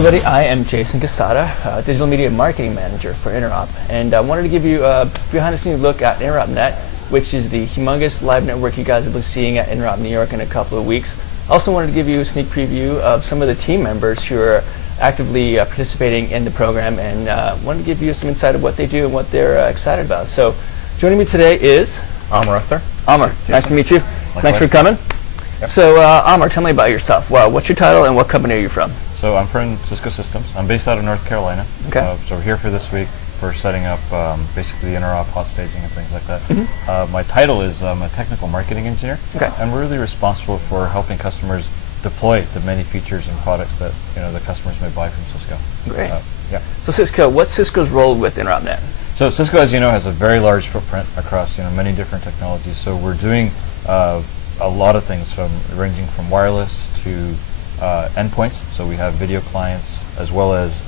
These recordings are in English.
everybody, I am Jason Quesada, Digital Media Marketing Manager for Interop, and I wanted to give you a behind-the-scenes look at InteropNet, which is the humongous live network you guys will be seeing at Interop New York in a couple of weeks. Also wanted to give you a sneak preview of some of the team members who are actively participating in the program, and wanted to give you some insight of what they do and what they're excited about. So joining me today is Aamer Akhter. Aamer, nice to meet you. Likewise. Thanks for coming. Yep. So Aamer, tell me about yourself. Well, what's your title and what company are you from? So I'm from Cisco Systems. I'm based out of North Carolina. Okay. So we're here for this week for setting up basically the Interop hot staging and things like that. My title is I'm a technical marketing engineer. Okay. And we're really responsible for helping customers deploy the many features and products that the customers may buy from Cisco. Great. Yeah. So Cisco, what's Cisco's role with InteropNet? So Cisco, as you know, has a very large footprint across many different technologies. So we're doing a lot of things, ranging from wireless to endpoints. So we have video clients as well as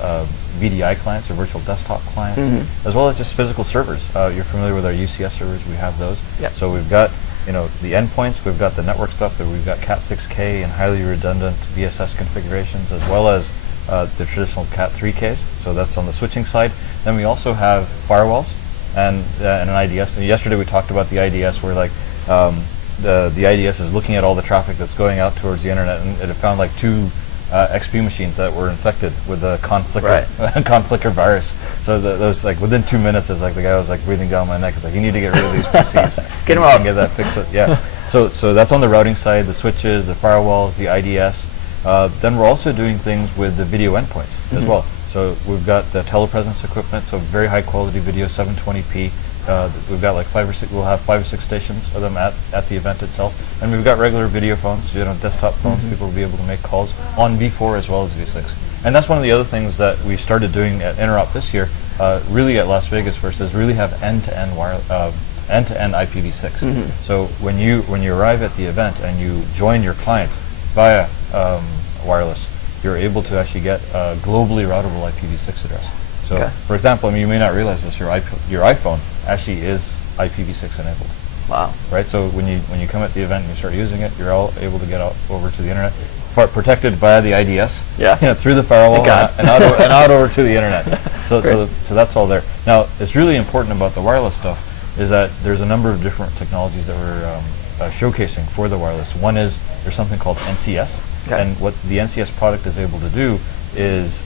VDI clients or virtual desktop clients, as well as just physical servers. You're familiar with our UCS servers, we have those. Yep. So we've got the endpoints, we've got the network stuff, that we've got Cat 6K and highly redundant VSS configurations, as well as the traditional Cat 3Ks. So that's on the switching side. Then we also have firewalls and an IDS. And yesterday we talked about the IDS, where the IDS is looking at all the traffic that's going out towards the internet, and it found like 2 XP machines that were infected with the conflicker virus. So those within 2 minutes, it's like the guy was breathing down my neck. It's like, you need to get rid of these PCs. Get them out. Get that fixed. Yeah. So that's on the routing side, the switches, the firewalls, the IDS. Then we're also doing things with the video endpoints as well. So we've got the telepresence equipment, so very high quality video, 720p. We've got we'll have 5 or 6 stations of them at the event itself. And we've got regular video phones, desktop phones. People will be able to make calls on V4 as well as V6. And that's one of the other things that we started doing at Interop this year, really at Las Vegas first, is really have end-to-end IPv6. So when you arrive at the event and you join your client via wireless, you're able to actually get a globally routable IPv6 address. So, for example, you may not realize this, your iPhone actually is IPv6 enabled. Wow. Right. So when you come at the event and you start using it, you're all able to get out over to the internet, protected via the IDS. Yeah. Through the firewall and out over to the internet. So that's all there. Now, it's really important about the wireless stuff is that there's a number of different technologies that we're showcasing for the wireless. One is there's something called NCS. Okay. And what the NCS product is able to do is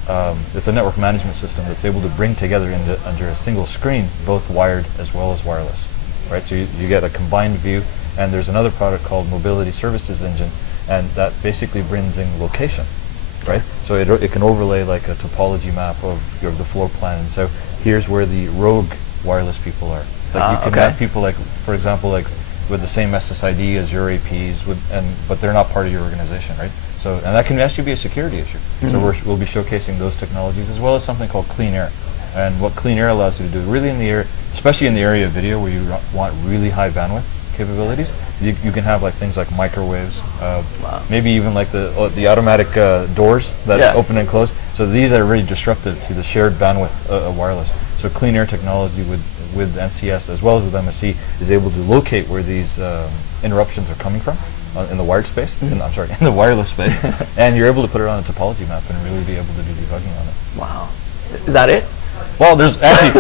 it's a network management system that's able to bring together under a single screen both wired as well as wireless. Right, so you get a combined view. And there's another product called Mobility Services Engine, and that basically brings in location. Right, so it can overlay like a topology map of the floor plan, and so here's where the rogue wireless people are. You can have people for example, with the same SSID as your APs, but they're not part of your organization, right? So, and that can actually be a security issue. So we'll be showcasing those technologies, as well as something called Clean Air. And what Clean Air allows you to do, really in the air, especially in the area of video where you want really high bandwidth capabilities, you can have things like microwaves, maybe even the automatic doors that open and close. So these are really disruptive to the shared bandwidth of wireless. So Clean Air technology with NCS as well as with MSC is able to locate where these interruptions are coming from in the wired space, in the wireless space, and you're able to put it on a topology map and really be able to do debugging on it. Wow. Is that it? Well, there's actually,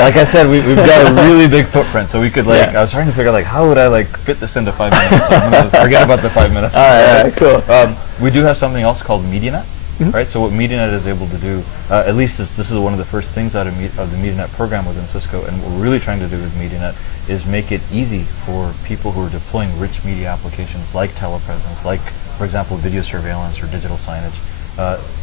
like I said, we've got a really big footprint, so we could I was trying to figure out how would I fit this into 5 minutes. So I'm going to forget about the 5 minutes. All right, cool. We do have something else called MediaNet. Right, so what MediaNet is able to do, at least this is one of the first things out of the MediaNet program within Cisco, and what we're really trying to do with MediaNet is make it easy for people who are deploying rich media applications like telepresence, like, for example, video surveillance or digital signage,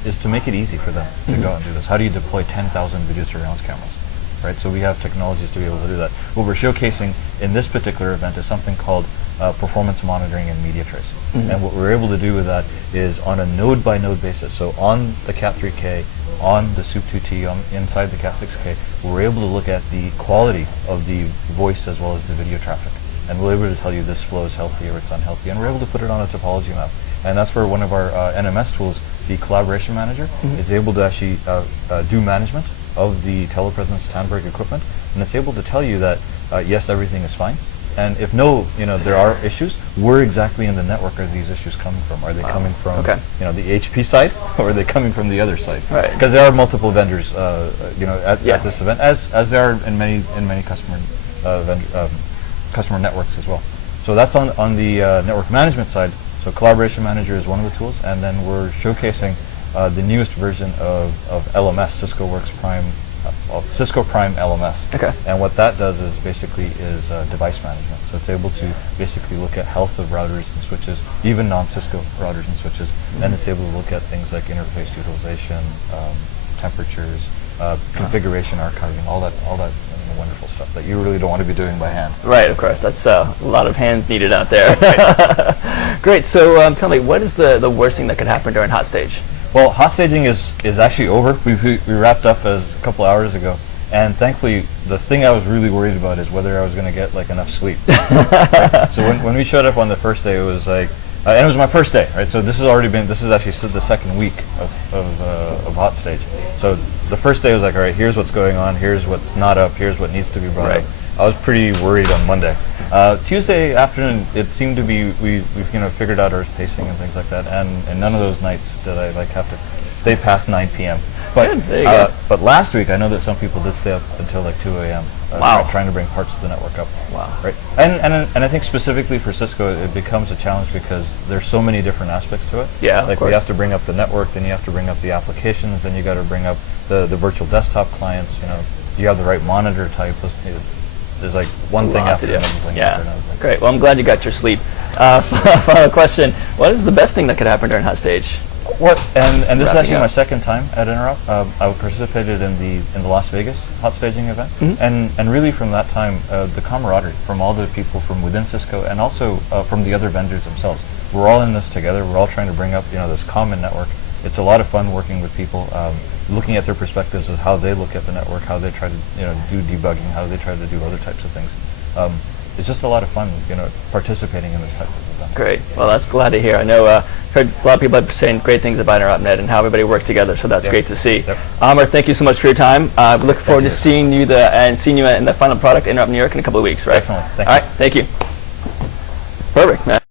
is to make it easy for them to go out and do this. How do you deploy 10,000 video surveillance cameras? Right, so we have technologies to be able to do that. What we're showcasing in this particular event is something called performance monitoring and media trace. And what we're able to do with that is on a node-by-node basis. So on the Cat 3K, on the SUP2T, inside the Cat 6K, we're able to look at the quality of the voice as well as the video traffic. And we're able to tell you this flow is healthy or it's unhealthy. And we're able to put it on a topology map. And that's where one of our NMS tools, the Collaboration Manager, is able to actually do management of the telepresence Tandberg equipment. And it's able to tell you that, yes, everything is fine. and if there are issues, where exactly in the network are these issues coming from? Are they coming from the HP side, or are they coming from the other side? Right. Because there are multiple vendors, at this event, as there are in many customer customer networks as well. So that's on the network management side. So Collaboration Manager is one of the tools, and then we're showcasing the newest version of LMS, Cisco Works Prime, Cisco Prime LMS. Okay. And what that does is basically device management. So it's able to basically look at health of routers and switches, even non-Cisco routers and switches, and it's able to look at things like interface utilization, temperatures, configuration archiving, all that wonderful stuff that you really don't want to be doing by hand. Right, of course. That's a lot of hands needed out there. Great. So tell me, what is the worst thing that could happen during hot stage? Well, hot staging is actually over. We wrapped up a couple hours ago, and thankfully, the thing I was really worried about is whether I was going to get enough sleep. Right? So when we showed up on the first day, it was and it was my first day, right? So this is actually the second week of hot stage. So the first day was like, all right, here's what's going on, here's what's not up, here's what needs to be brought up. I was pretty worried on Monday. Tuesday afternoon, it seemed to be we've figured out our pacing and things like that, and none of those nights did I have to stay past 9 p.m. But there you go. But last week I know that some people did stay up until 2 a.m. Wow. Trying to bring parts of the network up. Wow. Right. And I think specifically for Cisco, it becomes a challenge because there's so many different aspects to it. Yeah. Like we have to bring up the network, then you have to bring up the applications, then you got to bring up the virtual desktop clients. You have the right monitor type. There's one thing after another thing. Yeah. After another thing. Great. Well, I'm glad you got your sleep. Final question: what is the best thing that could happen during hot stage? And this is actually up. my second time at Interop. I participated in the Las Vegas hot staging event, and really from that time, the camaraderie from all the people from within Cisco and also from the other vendors themselves. We're all in this together. We're all trying to bring up this common network. It's a lot of fun working with people, looking at their perspectives of how they look at the network, how they try to do debugging, how they try to do other types of things. It's just a lot of fun, participating in this type of event. Great. Well, that's glad to hear. I know heard a lot of people saying great things about InteropNet and how everybody worked together, so that's great to see. Yep. Aamer, thank you so much for your time. We look forward to seeing you in the final product, Interop New York, in a couple of weeks, right? Definitely. All right. Thank you. Perfect, man.